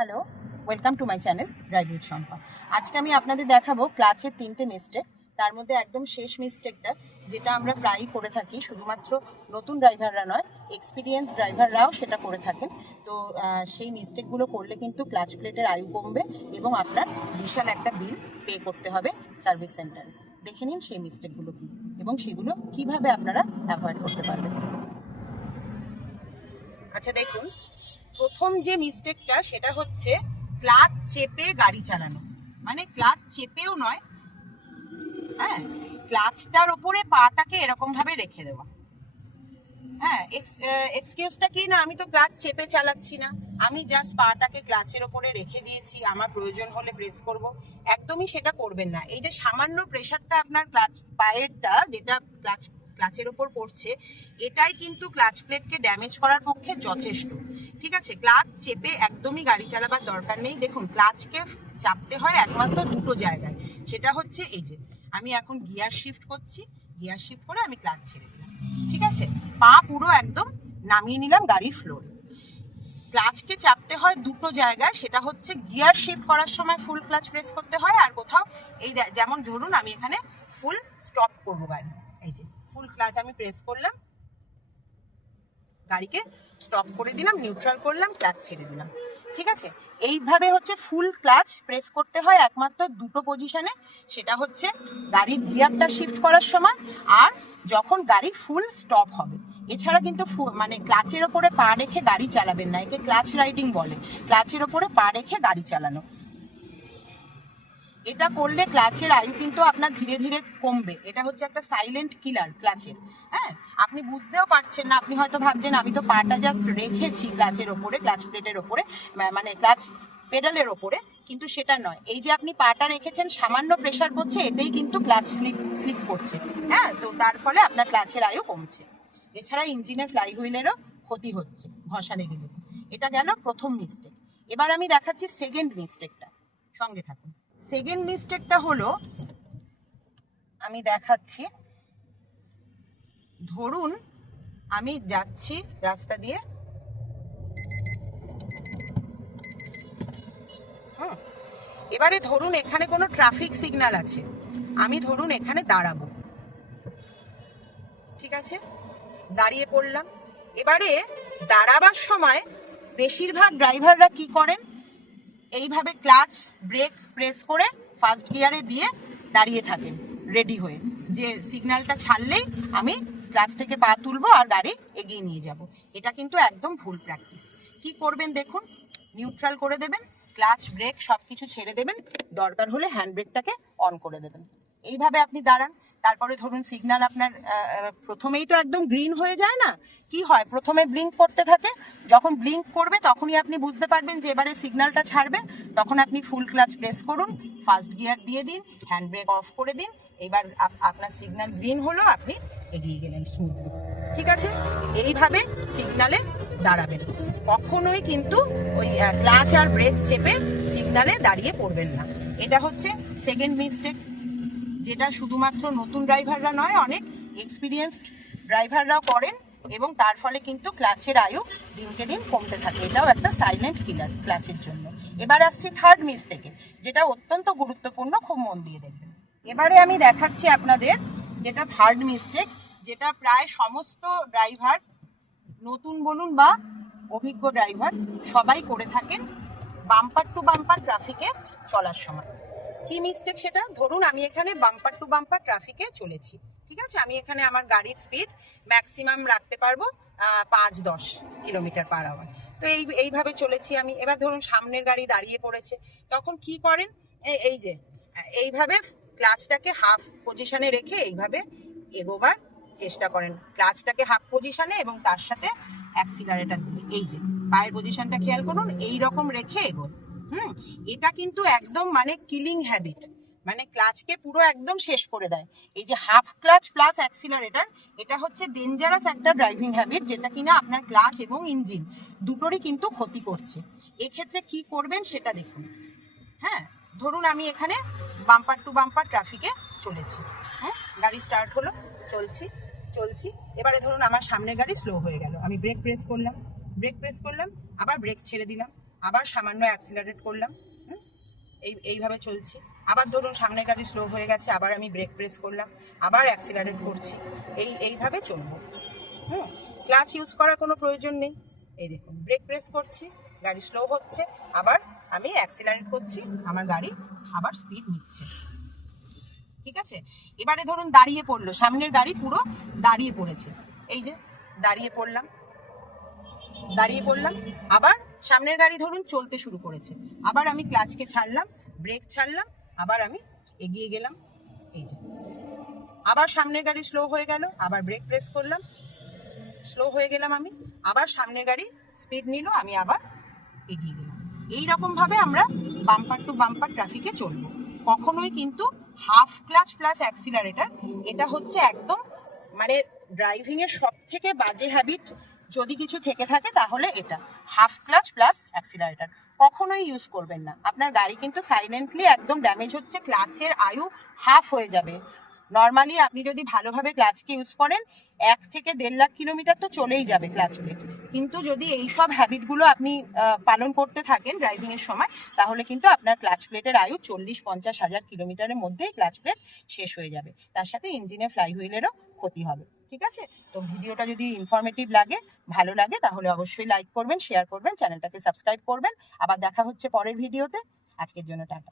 Hello, welcome to my channel drive with Shampa. আজকে আমি আপনাদের দেখাবো ক্লাচের 3টে মিস্টেক। তার মধ্যে একদম শেষ মিস্টেকটা, যেটা আমরা প্রায়ই করে থাকি, শুধুমাত্র নতুন ড্রাইভাররা নয়, এক্সপিরিয়েন্স ড্রাইভাররাও সেটা করে থাকেন। তো সেই মিস্টেকগুলো করলে কিন্তু ক্লাচ প্লেটের আয়ু কমবে এবং আপনার বিশাল একটা বিল পে করতে হবে সার্ভিস সেন্টারে। দেখে নিন সেই মিস্টেকগুলো কী এবং সেগুলো কিভাবে আপনারা অ্যাভয়েড করতে পারবেন। আচ্ছা দেখুন, প্রথম যে মিস্টেকটা সেটা হচ্ছে ক্লাচ চেপে গাড়ি চালানো। মানে ক্লাচ চেপেও নয়, হ্যাঁ, ক্লাচটার ওপরে পাটাকে এরকম ভাবে রেখে দেওয়া। হ্যাঁ, এক্সকিউজটা কি না, আমি তো ক্লাচ চেপে চালাচ্ছি না, আমি জাস্ট পাটাকে ক্লাচের ওপরে রেখে দিয়েছি, আমার প্রয়োজন হলে প্রেস করব। একদমই সেটা করবেন না। এই যে সামান্য প্রেশারটা আপনার ক্লাচ পায়েরটা যেটা ক্লাচের ওপর পড়ছে, এটাই কিন্তু ক্লাচ প্লেটকে ড্যামেজ করার পক্ষে যথেষ্ট। ঠিক আছে, ক্লাচ চেপে একদমই গাড়ি চালাবার দরকার নেই। দেখুন, ক্লাচকে চাপতে হয় একমাত্র দুটো জায়গায়, সেটা হচ্ছে এই যে আমি এখন গিয়ার শিফট করছি, গিয়ার শিফট করে আমি ক্লাচ ছেড়ে দিলাম। ঠিক আছে, পা পুরো একদম নামিয়ে নিলাম গাড়ির ফ্লোরে। ক্লাচকে চাপতে হয় দুটো জায়গায়, সেটা হচ্ছে গিয়ার শিফট করার সময় ফুল ক্লাচ প্রেস করতে হয়, আর কোথাও এই যেমন ধরুন আমি এখানে ফুল স্টপ করবো গাড়ি, এই যে ফুল ক্লাচ আমি প্রেস করলাম, গাড়িকে স্টপ করে দিলাম, নিউট্রাল করলাম, ক্লাচ ছেড়ে দিলাম। ঠিক আছে, এইভাবে হচ্ছে ফুল ক্লাচ প্রেস করতে হয় একমাত্র দুটো পজিশনে, সেটা হচ্ছে গাড়ির গিয়ারটা শিফট করার সময় আর যখন গাড়ি ফুল স্টপ হবে। এছাড়া কিন্তু মানে ক্লাচের ওপরে পা রেখে গাড়ি চালাবেন না, একে ক্লাচ রাইডিং বলে। ক্লাচের ওপরে পা রেখে গাড়ি চালানো, এটা করলে ক্লাচের আয়ু কিন্তু আপনার ধীরে ধীরে কমবে। এটা হচ্ছে একটা সাইলেন্ট কিলার ক্লাচের। হ্যাঁ, আপনি বুঝতেও পারছেন না, আপনি হয়তো ভাবছেন আমি তো পাটা জাস্ট রেখেছি ক্লাচের ওপরে, ক্লাচ প্লেটের ওপরে, মানে ক্লাচ পেডালের ওপরে, কিন্তু সেটা নয়। এই যে আপনি পাটা রেখেছেন, সামান্য প্রেশার পড়ছে, এতেই কিন্তু ক্লাচ স্লিপ করছে। হ্যাঁ, তো তার ফলে আপনার ক্লাচের আয়ু কমছে। এছাড়া ইঞ্জিনের ফ্লাই হুইলেরও ক্ষতি হচ্ছে ঘষা লেগে গেলে। এটা গেল প্রথম মিস্টেক। এবার আমি দেখাচ্ছি সেকেন্ড মিস্টেকটা, সঙ্গে থাকুন। সেকেন্ড মিস্টেকটা হলো, আমি দেখাচ্ছি, ধরুন আমি যাচ্ছি রাস্তা দিয়ে, এবারে ধরুন এখানে কোনো ট্রাফিক সিগন্যাল আছে, আমি ধরুন এখানে দাঁড়াবো। ঠিক আছে, দাঁড়িয়ে পড়লাম। এবারে দাঁড়াবার সময় বেশিরভাগ ড্রাইভাররা কি করেন, এইভাবে ক্লাচ ব্রেক প্রেস করে ফার্স্ট গিয়ারে দিয়ে দাঁড়িয়ে থাকেন রেডি হয়ে, যে সিগন্যালটা ছাড়লেই আমি ক্লাচ থেকে পা তুলবো আর গাড়ি এগিয়ে নিয়ে যাব। এটা কিন্তু একদম ভুল প্র্যাকটিস। কি করবেন দেখুন, নিউট্রাল করে দেবেন, ক্লাচ ব্রেক সব কিছু ছেড়ে দেবেন, দরকার হলে হ্যান্ড ব্রেকটাকে অন করে দেবেন। এইভাবে আপনি দাঁড়ান। তারপরে ধরুন সিগন্যাল আপনার প্রথমেই তো একদম গ্রিন হয়ে যায় না, কি হয়, প্রথমে ব্লিঙ্ক করতে থাকে, যখন ব্লিঙ্ক করবে তখনই আপনি বুঝতে পারবেন যে এবারে সিগন্যালটা ছাড়বে, তখন আপনি ফুল ক্লাচ প্রেস করুন, ফার্স্ট গিয়ার দিয়ে দিন, হ্যান্ড ব্রেক অফ করে দিন। এবার আপনার সিগন্যাল গ্রিন হলো, আপনি এগিয়ে গেলেন স্মুথলি। ঠিক আছে, এইভাবে সিগন্যালে দাঁড়াবেন। কখনোই কিন্তু ওই ক্লাচ আর ব্রেক চেপে সিগন্যালে দাঁড়িয়ে পড়বেন না। এটা হচ্ছে সেকেন্ড মিস্টেক, যেটা শুধুমাত্র নতুন ড্রাইভাররা নয়, অনেক এক্সপিরিয়েন্সড ড্রাইভাররাও করেন এবং তার ফলে কিন্তু ক্লাচের আয়ু দিনকে দিন কমতে থাকে। এটাও একটা সাইলেন্ট কিলার ক্লাচের জন্য। এবার আসছি থার্ড মিস্টেকে, যেটা অত্যন্ত গুরুত্বপূর্ণ, খুব মন দিয়ে দেখবেন। এবারে আমি দেখাচ্ছি আপনাদের যেটা থার্ড মিস্টেক, যেটা প্রায় সমস্ত ড্রাইভার, নতুন বলুন বা অভিজ্ঞ ড্রাইভার, সবাই করে থাকেন বাম্পার টু বাম্পার ট্রাফিকে চলার সময়। কি মিস্টেক সেটা, ধরুন আমি এখানে বাম্পার টু বাম্পার ট্রাফিকে চলেছি। ঠিক আছে, আমি এখানে আমার গাড়ির স্পিড ম্যাক্সিমাম রাখতে পারবো 5-10 কিলোমিটার পার আওয়ার। তো এইভাবে চলেছি আমি। এবার ধরুন সামনের গাড়ি দাঁড়িয়ে পড়েছে, তখন কি করেন, এই যে এইভাবে ক্লাচটাকে হাফ পজিশনে রেখে এইভাবে এগোবার চেষ্টা করেন, ক্লাচটাকে হাফ পজিশনে এবং তার সাথে অ্যাক্সিলারেটর দিয়ে, এই যে পায়ের পজিশনটা খেয়াল করুন, এই রকম রেখে এগোন। এটা কিন্তু একদম মানে কিলিং হ্যাবিট, মানে ক্লাচকে পুরো একদম শেষ করে দেয়। এই যে হাফ ক্লাচ প্লাস অ্যাক্সিলারেটর, এটা হচ্ছে ডেঞ্জারাস একটা ড্রাইভিং হ্যাবিট, যেটা কিনা আপনার ক্লাচ এবং ইঞ্জিন দুটোরই কিন্তু ক্ষতি করছে। এক্ষেত্রে কি করবেন সেটা দেখুন। হ্যাঁ, ধরুন আমি এখানে বাম্পার টু বাম্পার ট্রাফিকে চলেছি, হ্যাঁ, গাড়ি স্টার্ট হলো, চলছি। এবারে ধরুন আমার সামনে গাড়ি স্লো হয়ে গেল, আমি ব্রেক প্রেস করলাম, আবার ব্রেক ছেড়ে দিলাম, আবার সামান্য অ্যাক্সিলারেট করলাম, এইভাবে চলছি। আবার ধরুন সামনের গাড়ি স্লো হয়ে গেছে, আবার আমি ব্রেক প্রেস করলাম, আবার অ্যাক্সিলারেট করছি, এইভাবে চলবো। ক্লাচ ইউজ করার কোনো প্রয়োজন নেই। এই দেখুন ব্রেক প্রেস করছি, গাড়ি স্লো হচ্ছে, আবার আমি অ্যাক্সিলারেট করছি, আমার গাড়ি আবার স্পিড নিচ্ছে। ঠিক আছে, এবারে ধরুন দাঁড়িয়ে পড়লো, সামনের গাড়ি পুরো দাঁড়িয়ে পড়েছে, এই যে দাঁড়িয়ে পড়লাম, আবার সামনের গাড়ি ধরুন চলতে শুরু করেছে, আবার আমি ক্লাচকে ছাড়লাম, ব্রেক ছাড়লাম, আবার আমি এগিয়ে গেলাম, এই যে আবার সামনের গাড়ি স্লো হয়ে গেল, আবার ব্রেক প্রেস করলাম, স্লো হয়ে গেলাম আমি, আবার সামনের গাড়ি স্পিড নিল, আমি আবার এগিয়ে গেলাম। এইরকম ভাবে আমরা বাম্পার টু বাম্পার ট্রাফিকে চলবো। কখনোই কিন্তু হাফ ক্লাচ প্লাস অ্যাক্সিলারেটর, এটা হচ্ছে একদম মানে ড্রাইভিং এর সব থেকে বাজে হ্যাবিট যদি কিছু থেকে থাকে তাহলে এটা হাফ ক্লাচ প্লাস অ্যাক্সিলারেটর কখনোই ইউজ করবেন না। আপনার গাড়ি কিন্তু সাইলেন্টলি একদম ড্যামেজ হচ্ছে, ক্লাচের আয়ু হাফ হয়ে যাবে। নর্মালি আপনি যদি ভালোভাবে ক্লাচকে ইউজ করেন 1 থেকে 1.5 লাখ কিলোমিটার তো চলেই যাবে ক্লাচ প্লেট, কিন্তু যদি এইসব হ্যাবিটগুলো আপনি পালন করতে থাকেন ড্রাইভিং এর সময়, তাহলে কিন্তু আপনার ক্লাচ প্লেটের আয়ু 40-50 হাজার কিলোমিটারের মধ্যেই ক্লাচ প্লেট শেষ হয়ে যাবে, তার সাথে ইঞ্জিনের ফ্লাইহুইলেরও ক্ষতি হবে। ঠিক আছে, তো ভিডিওটা যদি ইনফরমেটিভ লাগে, ভালো লাগে, তাহলে অবশ্যই লাইক করবেন, শেয়ার করবেন, চ্যানেলটাকে সাবস্ক্রাইব করবেন। আবার দেখা হচ্ছে পরের ভিডিওতে। আজকের জন্য টাটা।